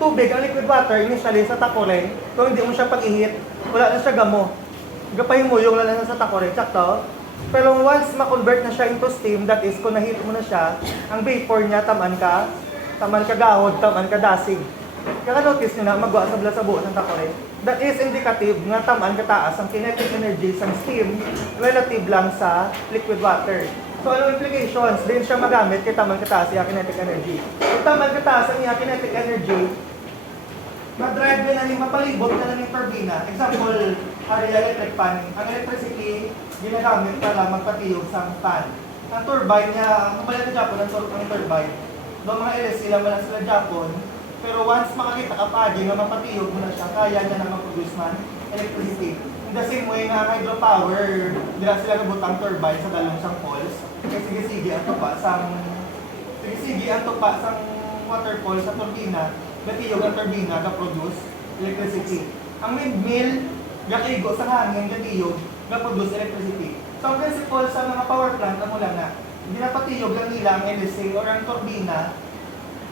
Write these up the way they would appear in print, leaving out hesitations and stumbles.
tubig, ang liquid water, initially sa takore, kung hindi mo siya pag-ihit, wala na siya gamo. Gapahin mo yung lalasan sa takore, sakto. Pero once ma-convert na siya into steam, that is, kung nahit mo na siya, ang vapor niya, taman ka gahod, taman ka dasig. Kaya notice nyo na, magwa sa buo ng takore. That is indicative nga tamaan ka taas ang kinetic energy sa steam relative lang sa liquid water. So, anong implications? Din siya magamit kay taman ka taas ang kinetic energy. Kung taman ka taas ang kinetic energy, ma-drive na ni mapalibot na ng turbina. Example, electric fan. Ang electricity, ginagamit para magpatiyog sa fan. Ang turbine niya, ang malat na Japon, ang turbine. Doon mga LS sila, wala sila Japon. Pero once makakita ka pa, na mapatiyog mo na siya, kaya niya na mag-produce man electricity. In the same way nga hydropower, dila sila nabutang turbine sa dalawang siyang poles. Kasi sige-sige ang tupa sa water pole sa turbina, gatiyog ang turbina ga-produce electricity. Ang windmill, gatigo sa hangin, gatiyog, ga-produce electricity. So ang principle sa mga power plant, ang mula na, hindi na patiyog lang nila ang LSA or ang turbina,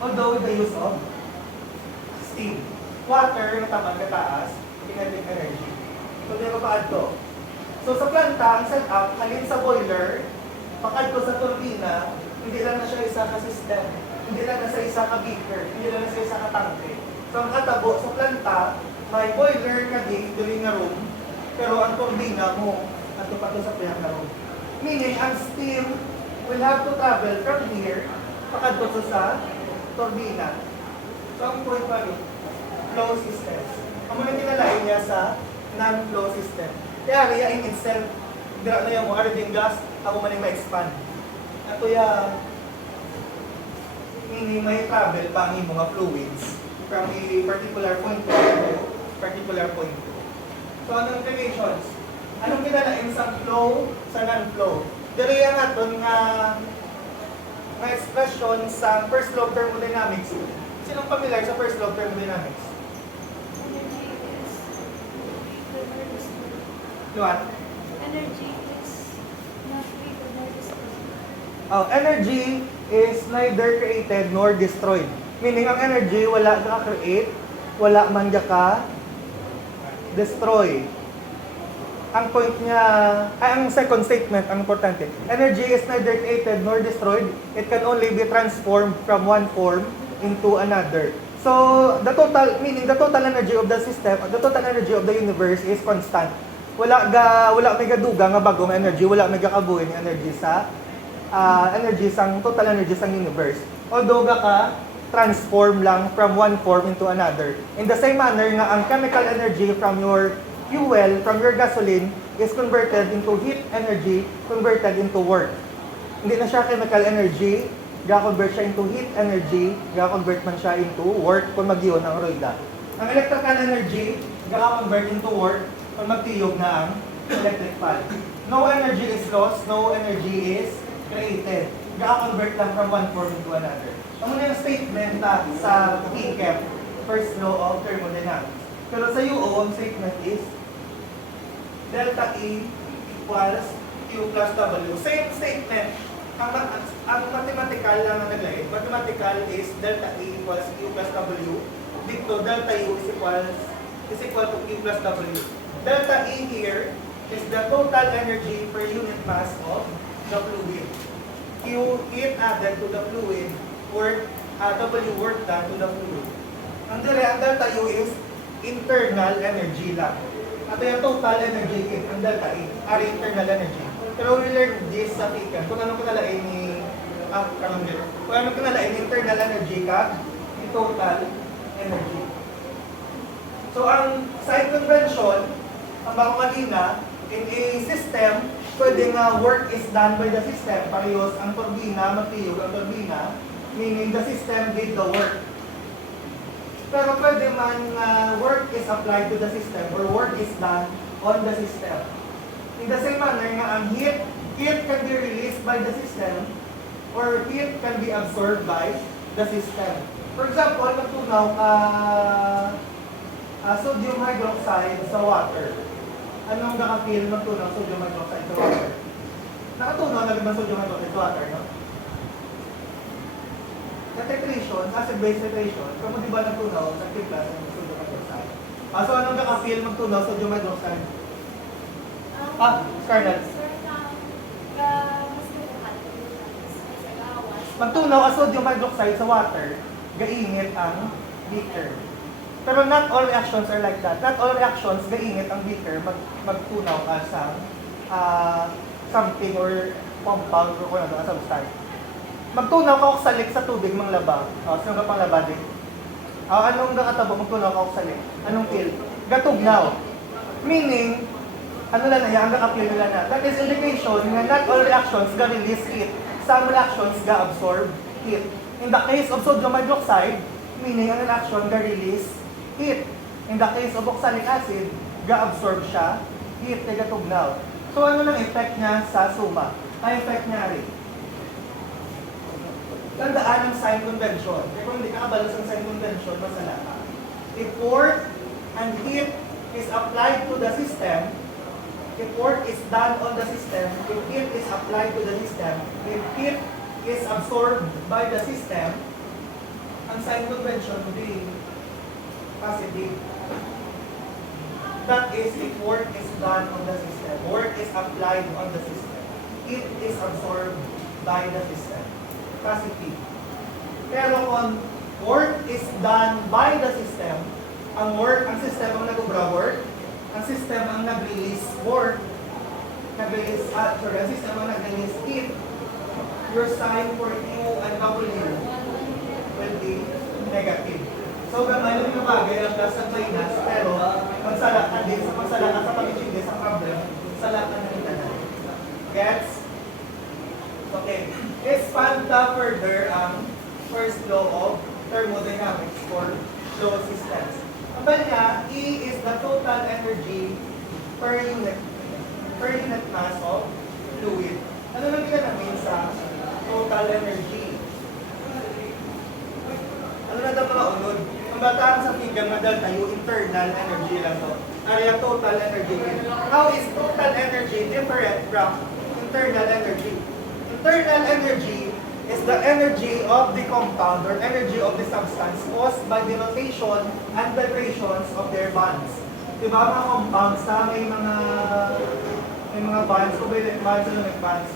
although with the use of steam. Water, natamang kataas, kinetic energy. So, di ba paad to? So, sa planta, ang setup, halin sa boiler, pakad ko sa turbina, hindi lang na siya isa ka system, hindi lang na sa isa ka beaker, hindi lang na sa isa ka tangke. So, ang katabo sa planta, may boiler ka during na room, pero ang turbina mo, ato pa to sa player na room. Meaning, ang steam will have to travel from here, pakad ko sa turbina. So, ang point pa rin, flow system. Ang muna kinalain niya sa non-flow system. Kaya kaya in itself, dira na yung mga rin gas, ako maning ma-expand. At kaya, may travel pa ang mga fluids from a particular point to particular point to. So, anong implications? Anong kinalain sa flow, sa non-flow? Dira yung aton nga expression sa first law of thermodynamics. Sinong familiar sa first law of thermodynamics? What? Energy is not created nor destroyed. Oh, energy is neither created nor destroyed. Meaning, ang energy, wala ka create, wala man ka destroy. Ang point niya, ang second statement, ang importante. Energy is neither created nor destroyed. It can only be transformed from one form into another. So, the total energy of the system, the total energy of the universe is constant. Wala may gaduga nga bagong energy, wala may gakabuhin energy sa total energy sa universe. Although ka transform lang from one form into another. In the same manner nga ang chemical energy from your fuel, from your gasoline is converted into heat energy, converted into work. Hindi na siya chemical energy, ga-convert siya into heat energy, ga-convert man siya into work kung mag-iyon ang roida. Ang electrical energy, ga-convert into work kung magtiyog na ang electric fan. No energy is lost, no energy is created. Ga-convert lang from one form into another. Ang muna yung statement sa TCAP, first law of thermodynamics. Pero sa UO, ang statement is delta E equals Q plus W. Same statement. Ang mathematical lang ang naglagay. Mathematical is delta E equals Q plus W. Dito, delta U is equal to Q plus W. Delta E here is the total energy per unit mass of the fluid. Q heat added to the fluid, work, W work done to the fluid. Ang delta U is internal energy lang. At yung total energy heat, ang delta E, are internal energy. Pero we learned this sa TICAN. Kung anong kinalain ni kung anong kinalain ni internal energy ka, yung total energy. So ang side convention, ang bako kanina, in a system, pwede nga work is done by the system. Parehos ang turbina, magtiyog ang turbina, meaning the system did the work. Pero pwede man work is applied to the system or work is done on the system. In the same manner nga ang heat can be released by the system or heat can be absorbed by the system. For example, natunaw ka sodium hydroxide sa water. Anong nakapil magtunaw sodium hydroxide sa water? Nakatunaw na ba sodium hydroxide sa water, no? the titration, acid-base titration, kamo di ba nagtunaw sa timpla sa sodium hydroxide? So anong nakapil magtunaw sa sodium hydroxide? Scarlett. Magtunaw ang sodium hydroxide sa water, gainit ang beaker. Pero not all reactions are like that. Not all reactions, gainit ang beaker, magtunaw ka sa something or compound or kung ano, substance. Magtunaw ka oxalic sa tubig mang laba. Sino ka pang laba din? Anong nakatabo magtunaw ka oxalic? Anong kill? Gatugnaw. Meaning, ano lang na yan, ang nakapil nila na. That is indication na not all reactions ga release heat. Some reactions ga absorb heat. In the case of sodium hydroxide, meaning ang reaction ga release heat. In the case of oxalic acid, ga absorb siya heat, gatugnaw. So ano lang effect niya sa suma? Ang effect niya rin. Tandaan ang sign convention. Kaya kung hindi ka kabalas ang sign convention, masala ka. If work and heat is applied to the system, if work is done on the system, if heat is applied to the system, if heat is absorbed by the system, ang sign convention would be positive. That is, if work is done on the system, work is applied on the system, heat is absorbed by the system. Positive. Pero kung work is done by the system, ang system ang nag-ubra work, ang system ang nag-release work, ang system ang nag-release heat, your sign for U and W will be negative. So, gamay lang yung bagay ang plus at minus, pero magsala ka din, sa pag-ichigis ang problem, sala ka na rin. Gets? Okay. Expand further ang first law of thermodynamics for flow systems. Ang niya, E is the total energy per unit mass of fluid. Ano lang ginanamin sa total energy? Ano na daw mga unod? Ang bataan sa figure na dahil tayo, internal energy lang to. Area total energy. How is total energy different from internal energy? Internal energy is the energy of the compound or energy of the substance caused by the rotation and vibrations of their bonds. Diba mga compounds may mga bonds, covalent bonds, atomic bonds.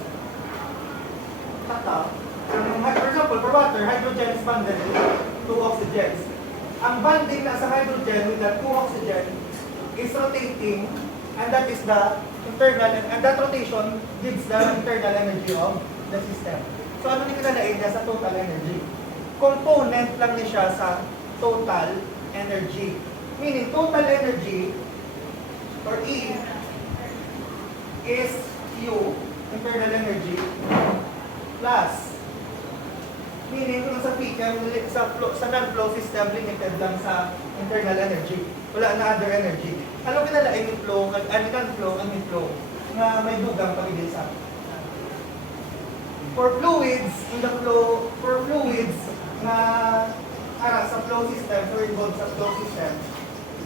For example, for water, hydrogen is bonded with two oxygens. Ang bonding na sa hydrogen with the two oxygen is rotating, and that is the internal, and that rotation gives the internal energy of the system. So ano ni kinalain niya sa total energy? Component lang niya siya sa total energy. Meaning, total energy, or E, is Q, internal energy, plus, meaning kung sa PCAM, sa non-flow system, limited lang sa internal energy. Wala na other energy. Ano kinalain yung flow, non-flow, and flow, na may dugang pagigil sa for fluids, na sa flow system, or involved sa flow system,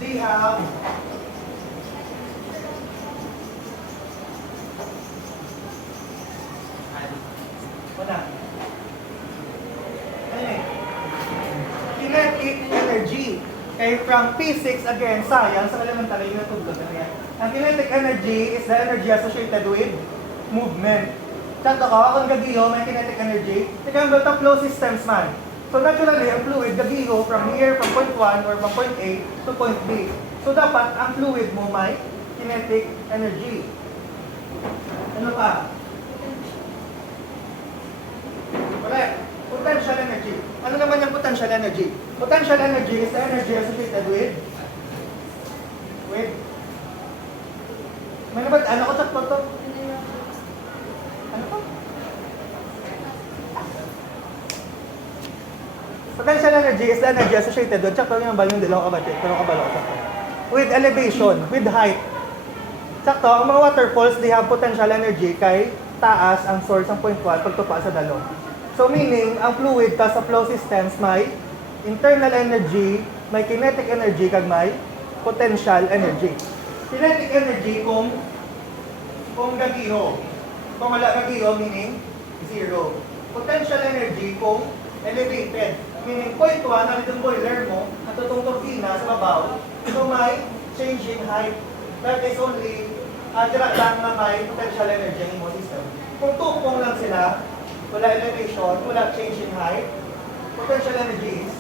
they have kinetic energy. Okay, from physics, again, science, sa elementary, yung natulog na yan. Ang kinetic energy is the energy associated with movement. Sakto ko, akong gagiho, may kinetic energy. Ikaw yung flow systems man. So naturally, ang fluid gagiho from here, from point 1 or from point A to point B. So dapat, ang fluid mo may kinetic energy. Ano pa? Correct. Potential energy. Ano naman yung potential energy? Potential energy is the energy associated with may naman, ano ko sa to? Ano pa? Potential energy is the energy associated with, sakto yung balong dilong kabati, pero kabalo ko with elevation, with height. Sakto, ang mga waterfalls, they have potential energy kay taas ang source ng point 1 pagtupa sa dalong. So meaning, ang fluid ta sa flow systems may internal energy, may kinetic energy, kag may potential energy. Kinetic energy kung gagiho. Kung wala gagiho, meaning 0. Potential energy kung elevated. Meaning, point 1, ang itong boiler mo, at itong turbina sa babaw, so may change in height. That is only, tira lang na may potential energy ang imo system. Kung tupong lang sila, wala elevation, wala change in height, potential energy is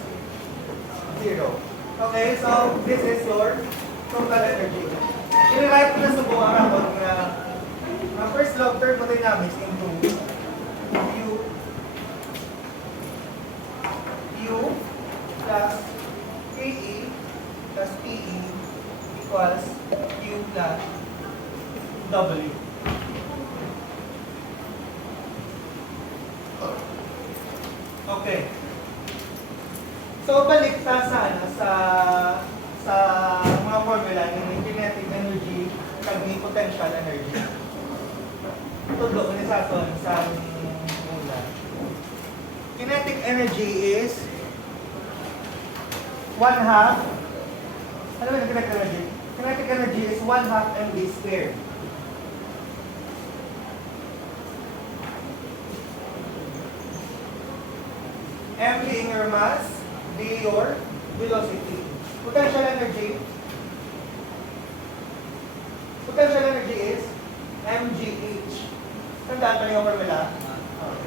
0. Okay, so this is your total energy. I-write ko na subukan ako na first law of thermodynamics into U plus KE plus PE equals Q plus W. Okay. So balik sa mga formula ng kinetic energy kag ni potential energy. Tudlo ni sa aton sa muna. Kinetic energy is 1/2. Ano ba yung kinetic energy? Kinetic energy is 1/2 mv squared. M being your mass, B your velocity. Potential energy is mgh. Tandaan pa niyo yung formula.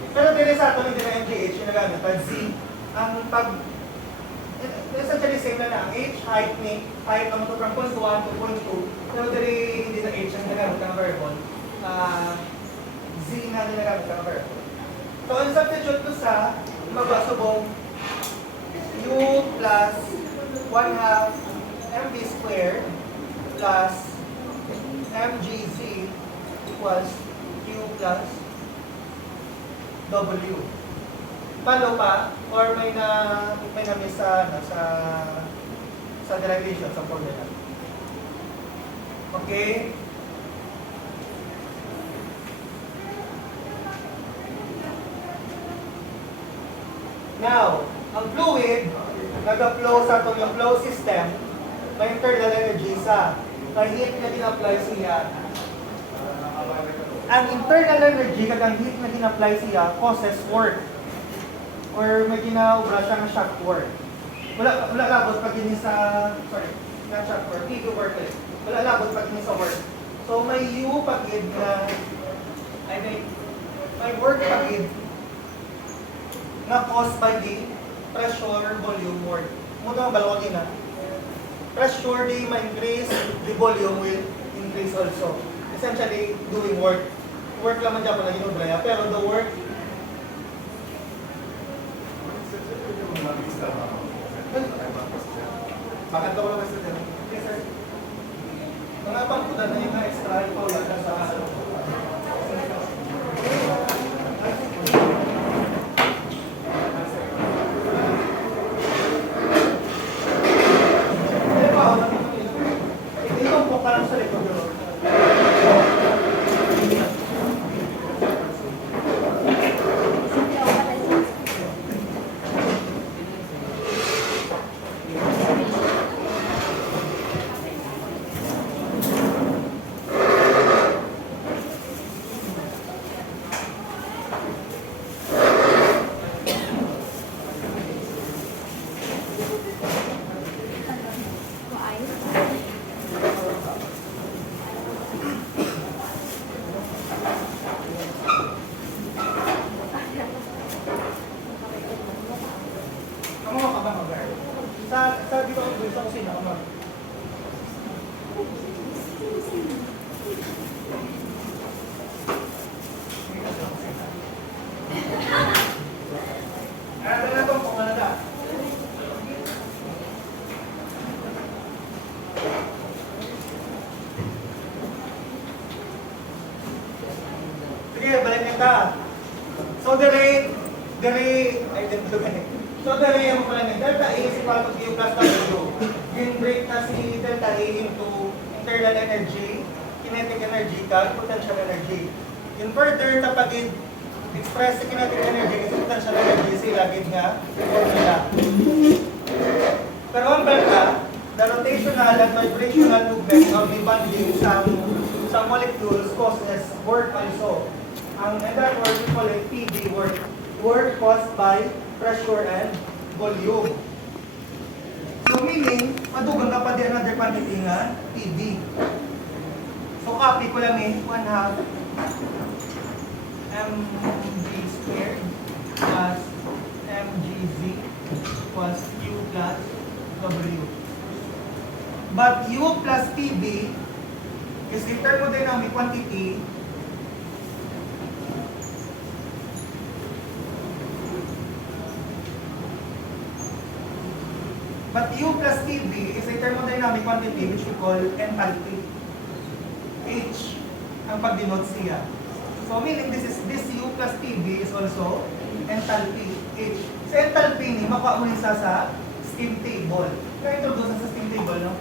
Pero dili sa ato hindi na mgh yung nagamit. Pag Z, ang essentially same na ang H, height ng ito from point 1 to point 2. Pero dili hindi na H ang nagamit ng variable. Z na nagamit ng variable. So, ang substitute ko sa magbasubong U plus 1/2 mv squared plus mgz equals Q plus W. Palo pa or may na-miss sa derivation sa formula. Okay? Now, ang fluid, nag-flow sa itong yung flow system, may internal energy sa heat na gina-apply siya. Ang internal energy, kagang heat na gina-apply siya, causes work. Or may ginaubra siya ng shock work. Wala labot pag ini sa, not shock work, PV work ulit. Wala labot pag ini sa work. So, may U pagid na, may work pagid na caused by the pressure volume work. Muna ang balawagin na. Pressure di ma-increase, the volume will increase also. Essentially, doing work. Work lang man dyan po na ginubraya, pero the work bakit daw lang sa dyan? Yes, sir. Mga pangkudan na yung extra ikaw lang sa ano. Sa dito ako sa kusina ako mag. Ano na itong pumalala? Sige, balik kita. So, So, dali mo pala ng delta A is equal to Q plus W. Gin-break na si delta A into internal energy, kinetic energy, potential energy. In further, kapag express sa kinetic energy is potential energy, sila gid nga formula. Pero ang delta, the rotational and vibrational movement of the bonding sa molecules causes work also. And therefore, we call it PV work. Work caused by pressure, and volume. So meaning, madugang ka pa di another quantity nga, PV. So copy ko lang 1/2 mg squared plus mgz equals Q plus W. But U plus PV is a thermodynamic quantity which we call enthalpy. H ang pag-denote siya. So meaning this U plus PV is also enthalpy. H. Sa enthalpy ni, makuha mo isa sa steam table. Kaya introduce sa steam table, no?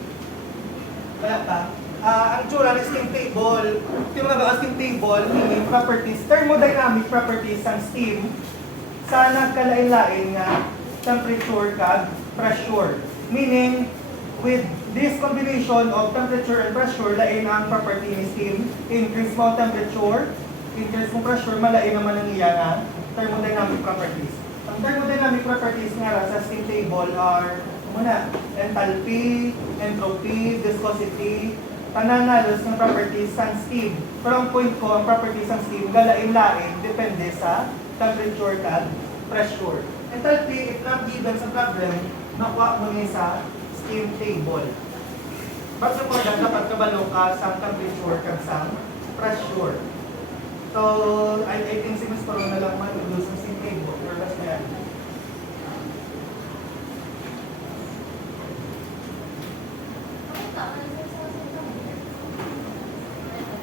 Wala pa. Ang tsura ng steam table, steam table, meaning properties, thermodynamic properties ng steam sa nagkalain-lain nga temperature kag pressure. Meaning, with this combination of temperature and pressure, lain ang property ni steam. Increase mo temperature, increase mo pressure, malain naman ang iya nga thermodynamic properties. Ang thermodynamic properties nga sa steam table are muna, enthalpy, entropy, viscosity, pananalos ng properties ng steam. Pero ang point ko, ang properties ng steam, galain-lain, depende sa temperature at pressure. Enthalpy, if not given sa problem, makuha mo niya sa steam table. But important, dapat kabalo ka sa temperature at sa pressure. So, I think si Ms. Paro na lang mag-use sa steam table. Or last na yan.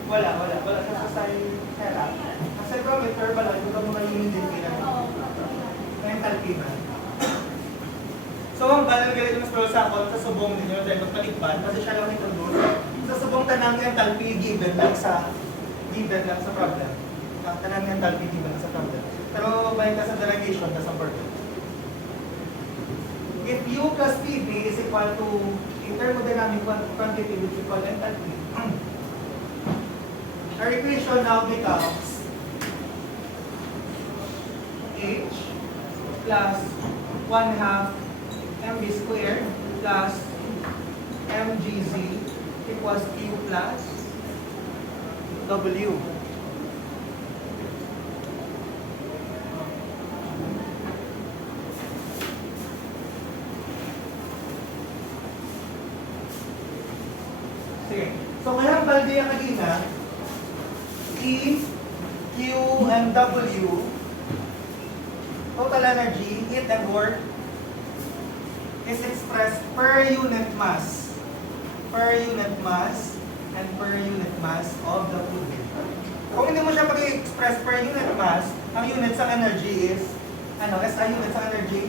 Wala sa society era. Ang cyclometer pala, ito ka muna yung unit nila. Enthalpy ba? So, ang banal galit mas pero sa akon, sa subong ninyo, dahil magpaligpan, kasi siya lang introduce. Sa subong tanang enthalpy given lang sa problem. Ang tanang enthalpy given lang sa problem. Pero bayan ka sa derivation, that's important. If U plus PV is equal to a thermodynamic quantity which we call enthalpy, our equation now becomes H plus 1/2 mv squared plus mgz equals Q plus W. Sige. So kaya ang balde ang nagina E, Q, and W, total energy, heat and work, is expressed per unit mass. Per unit mass and per unit mass of the fluid. Kung hindi mo siya pag-express per unit mass, ang units ng energy is, SI units ng energy?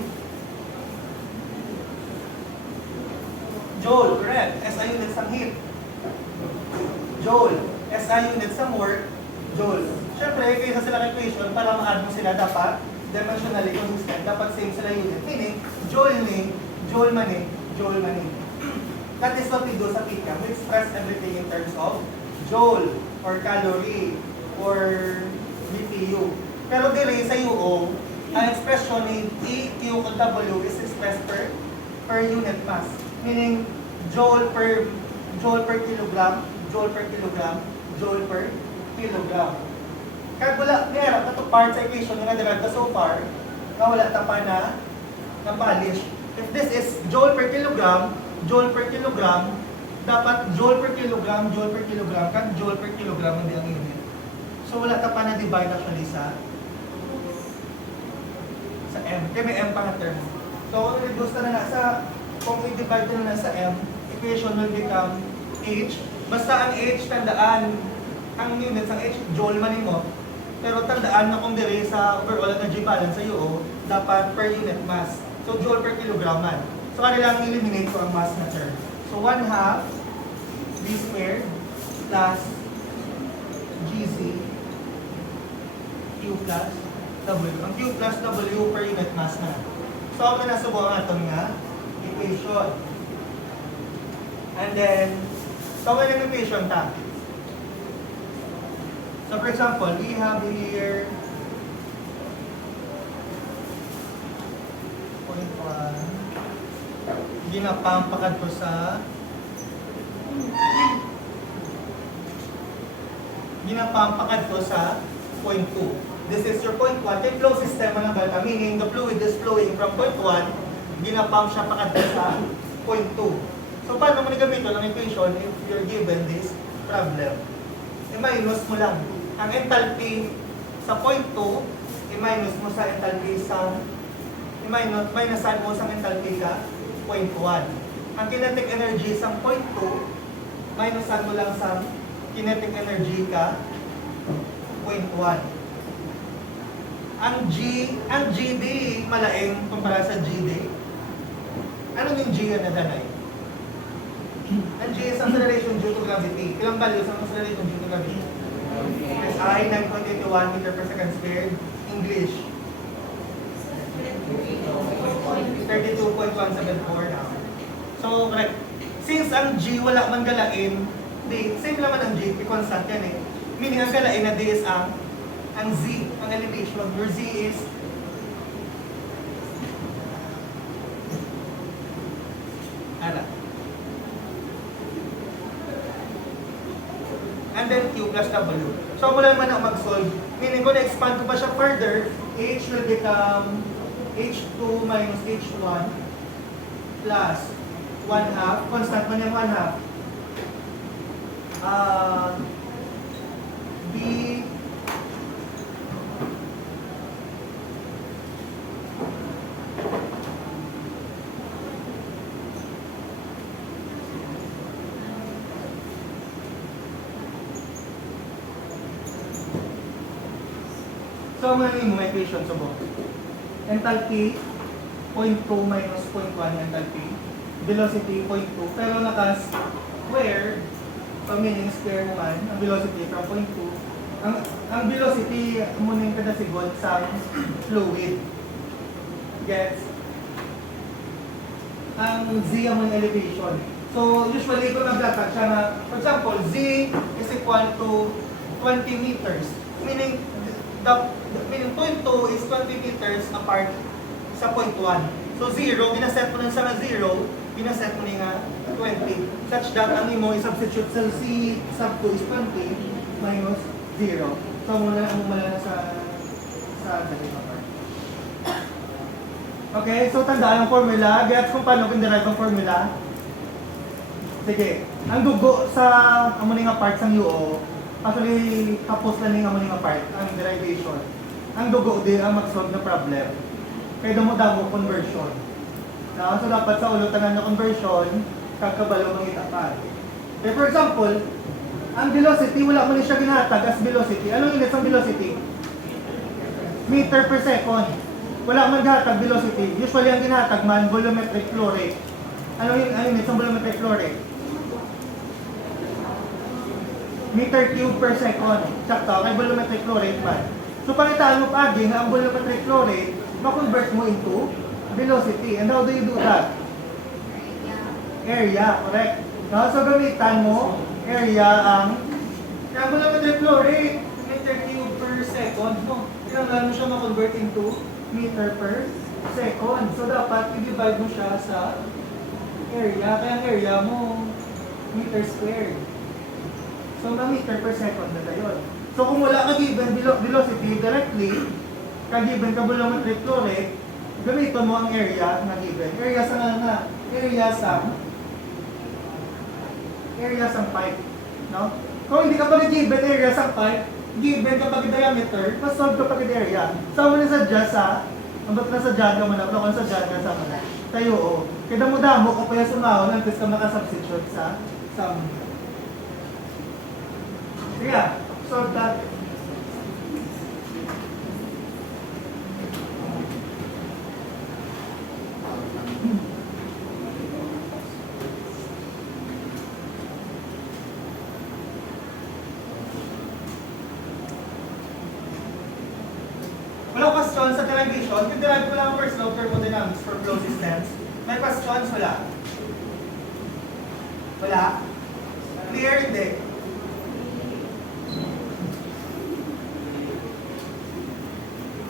Joule, correct. SI units ng heat. Joule. SI units ng work, Joule. Siyempre, kaysa sila equation, para ma-add mo sila dapat dimensionally consistent, dapat same sila unit. Meaning, Joule ni, Joule mani, Joule mani. That is what we do sa PCAM. We express everything in terms of Joule, or calorie, or BTU. Pero dili sa UO, ang expression ni E, Q, and W is expressed per unit mass. Meaning, Joule per kilogram, Joule per kilogram, Joule per kilogram. Kaya wala, meron na ito part sa equation nga direct so far, na wala ta pa na polish. If this is Joule per kilogram, dapat Joule per kilogram, kan Joule per kilogram hindi ang unit. So wala ta pa na divide actually sa M. Kaya may M pa na term. So kung reduce na kung i-divide na sa M, equation will become H. Basta ang H, tandaan, ang units ng H, Joule man mo. Pero tandaan na kung dire sa overall energy balance sa UO, dapat per unit mass. So Joule per kilogram man. So kailangan eliminate ko ang mass na term. So 1/2 V squared plus GC Q plus W. Ang Q plus W per unit mass na. So ako na nasubukan natin nga equation. And then, so ano yung equation ta? So for example, we have here 0.1. Ginapampakad ko sa point 2. This is your point 1. Yung flow system mo ng balta, meaning the fluid is flowing from point 1, ginapump siya pakad sa point 2. So, paano mo gamitin ang equation if you're given this problem? I-minus mo lang. Ang enthalpy sa point 2, i-minus mo sa enthalpy sa minusan mo sa enthalpy sa point 1. Ang kinetic energy sa point 2, minusan mo lang sa kinetic energy ka point 1. Ang GD malaing kumpara sa GD. Ano yung G na danay? Ang G is acceleration due to gravity. Ilang values ang acceleration due to gravity? SI 9.81 meter per second squared. English 32.174 now. So, correct. Since ang G wala man galain, di, same naman ang G, constant yan eh. Meaning ang galain na D is ang Z, ang elevation. Your Z is ano? And then Q plus W. So, wala naman ang mag-solve. Meaning, kung na-expand ko pa siya further, H will become H2 minus H1 plus 1/2. Constant man yung 1/2. B So, ang mga mo equation subok. Enthalpy 0.2 minus 0.1 enthalpy. Velocity 0.2. Pero naka-square, so meaning square 1, ang velocity from 0.2. Ang velocity muna yung kadasigon sa fluid. Gets? Ang Z ang mga elevation. So, usually kung naglatag siya na, for example, Z is equal to 20 meters. Meaning 0.2 is 20 meters apart sa 0.1. So 0, ginaset mo lang sa 0, ginaset mo nga 20. Such that ang imo i-substitute sa C sub 2 is 20 minus 0. So muna na sa dalawa part. Okay, so tandaan ang formula. Gets kung paano kung-derive ang formula. Sige, ang dugo sa amo nga part sa UO, actually, tapos na nga mga part, ang derivation. Ang dugo din ang mag-solve na problem. Kaya damo conversion. So, dapat sa ulutan na conversion, kakabalo ng itapan. Okay, for example, ang velocity, wala mo na siya ginatag as velocity. Anong units ang velocity? Meter per second. Wala man ginatag velocity. Usually, ang ginatag man, volumetric flow rate. Anong units ang volumetric flow rate? Meter cube per second. Sakto, kay volumetric flow rate man. So, pangitaan mo pa nga ang volumetric flow rate, ma-convert mo into velocity. And how do you do that? Area, correct. No? So, gamitan mo, area ang volumetric flow rate, meter cube per second mo. Kailangan mo siya ma-convert into meter per second. So, dapat i-divide mo siya sa area. Kaya ang area mo, meter squared. So, na meter per second na yun. So, kung wala ka given velocity directly, ka-given ka volumetric flow rate, gamitin mo ang area na given. Area sa pipe. No? Kung hindi ka pa given area sa pipe, given kapag diameter, pa-solve kapag area. So, mo na ang ba't na sa dyan ka man, kung sa dyan ka sa mana. Tayo, o. Kaya damo-damo ko pa yung sumahon, antes ka makasubstitute sa yeah, solve that. Wala question sa derivation. Yung derive ko lang ang first law of thermodynamics for flow systems. May questions? Wala. Wala? Clear? Hindi.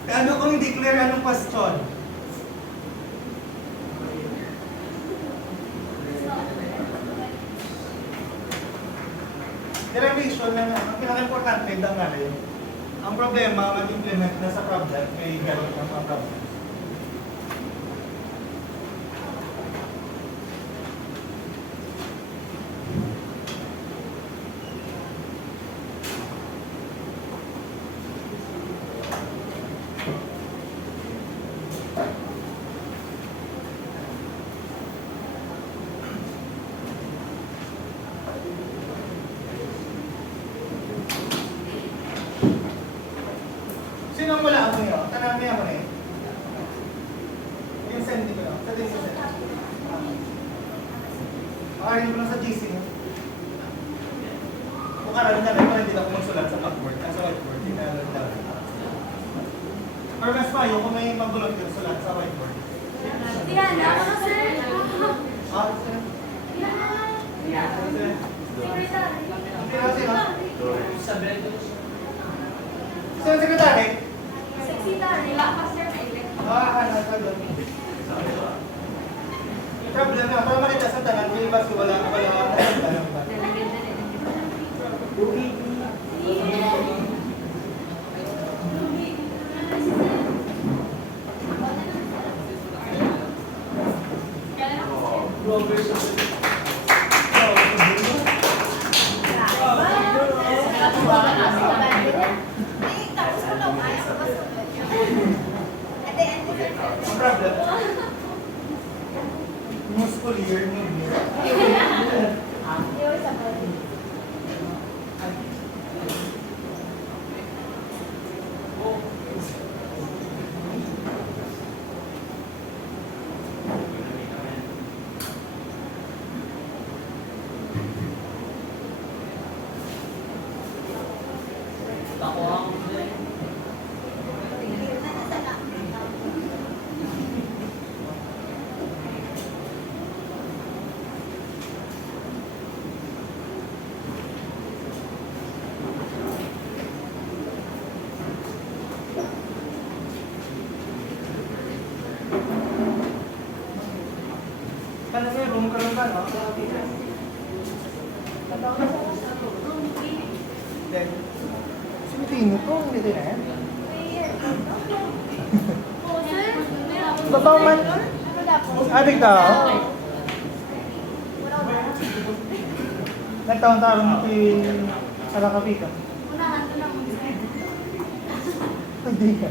Ano kung hindi clear, anong question? Derivation na nga, ang pinaka-importante daw nga rin. Ang problema, mag-implement na sa problem, may gano'n ng mga problem. Sino ang wala ako niyo? Tanami ako na eh. Yung send ko lang. Sa din sa send. Makarin ko lang sa GC mo. Kung karami na rin, hindi na ako magsulat sa blackboard. Sa whiteboard, hindi na lang lang. Or mas mayo kung may magulot yung sulat sa whiteboard. Diana, ako sir. Ah, sir. Diana. Sir. Secretary. Sino? Sino secretary? Secretary. Wala pa sir. Nasa doon. Problem na, para makita sa tanan, yung iba wala Ang problem. New school year, new year. Kana sir, room ka rin ba, no? Then, sumitino to, hindi din eh. Babaw man. Adik tao. Nagtaon-taon mo ito yung Alakapika. Unahan ko lang. Hindi ka.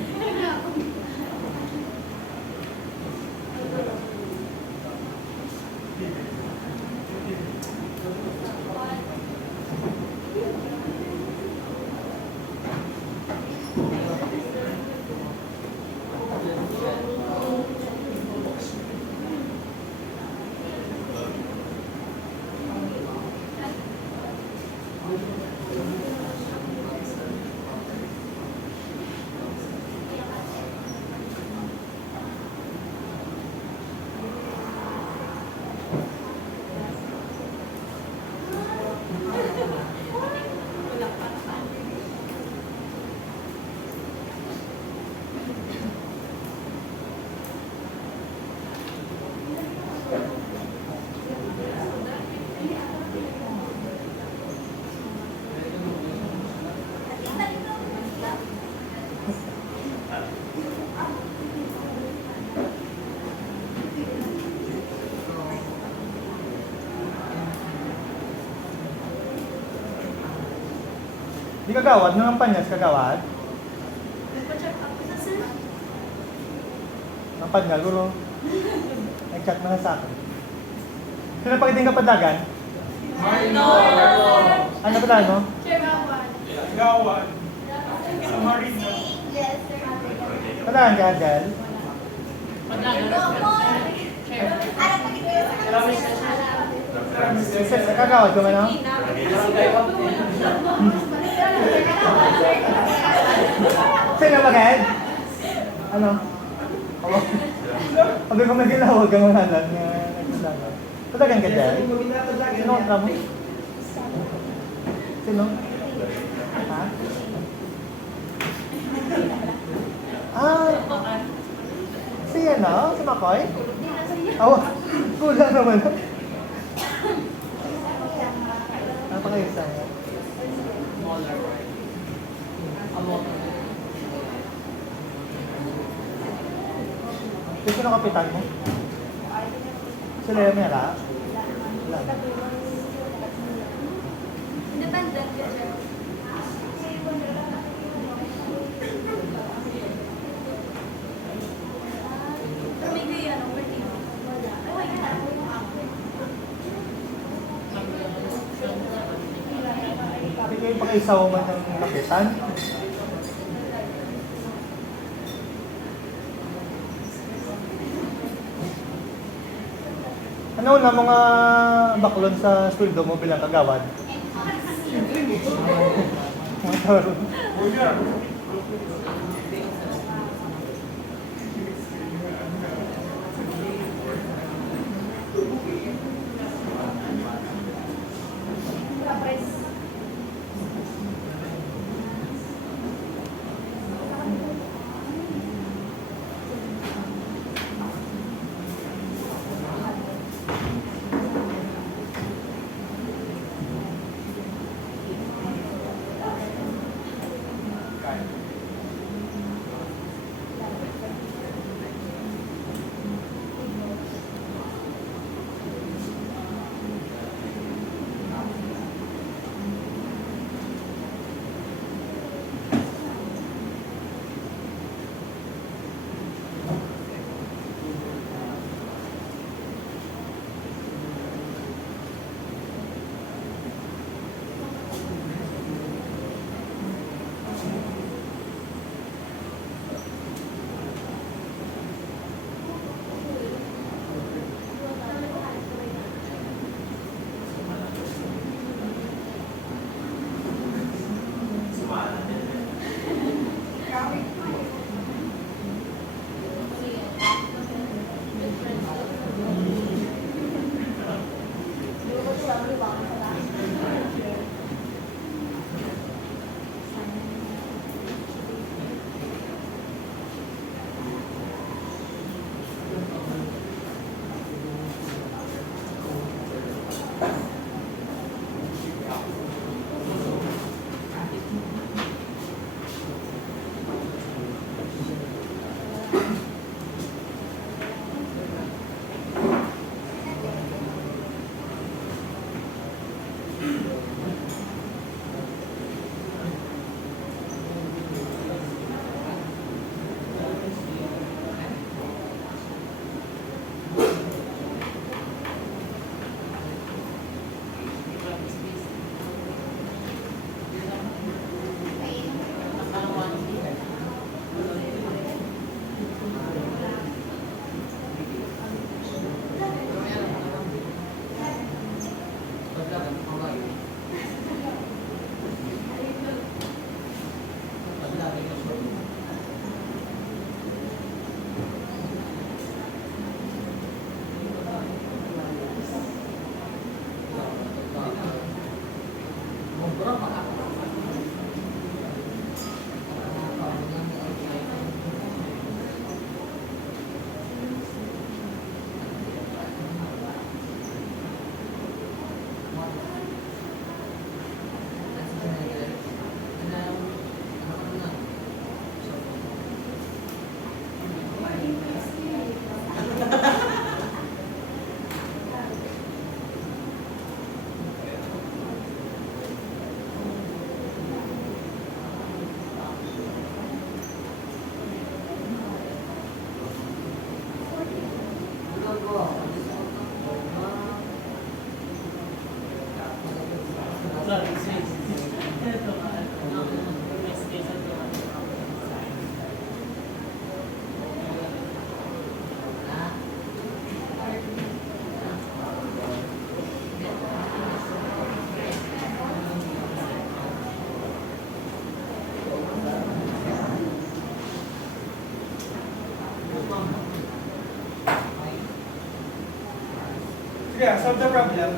Di kagawad, nang panyas kagawad. Nagpa-check up na sir. Ang panyal, guro. Nag-chat mo na sa akin. Sino pa kiting kapadagan? Ano pa tayo? Check out. Gawan. Sa Marino. Padagan ka, Adel? Kagawad ko man, no? Sino ba, Gad? Ano? Ako. Sabi ko may ginawag ka mga halan nga nagsasaga. Padagan ka, Adel? Sino ang tramo? Sino? Ha? Ah, si ano? Si Makoy? Oh, kulang naman. Napakayos ako. Sino kapitan mo? Sila yung mera? Wala. Independent ka, sir. Pero may gaya, no? Working. Okay na. Hindi kayo pakisawa man ng kapitan? Ano na mga baklon sa sweldo mo bilang kagawad? Kuya. Yeah, solve the problem.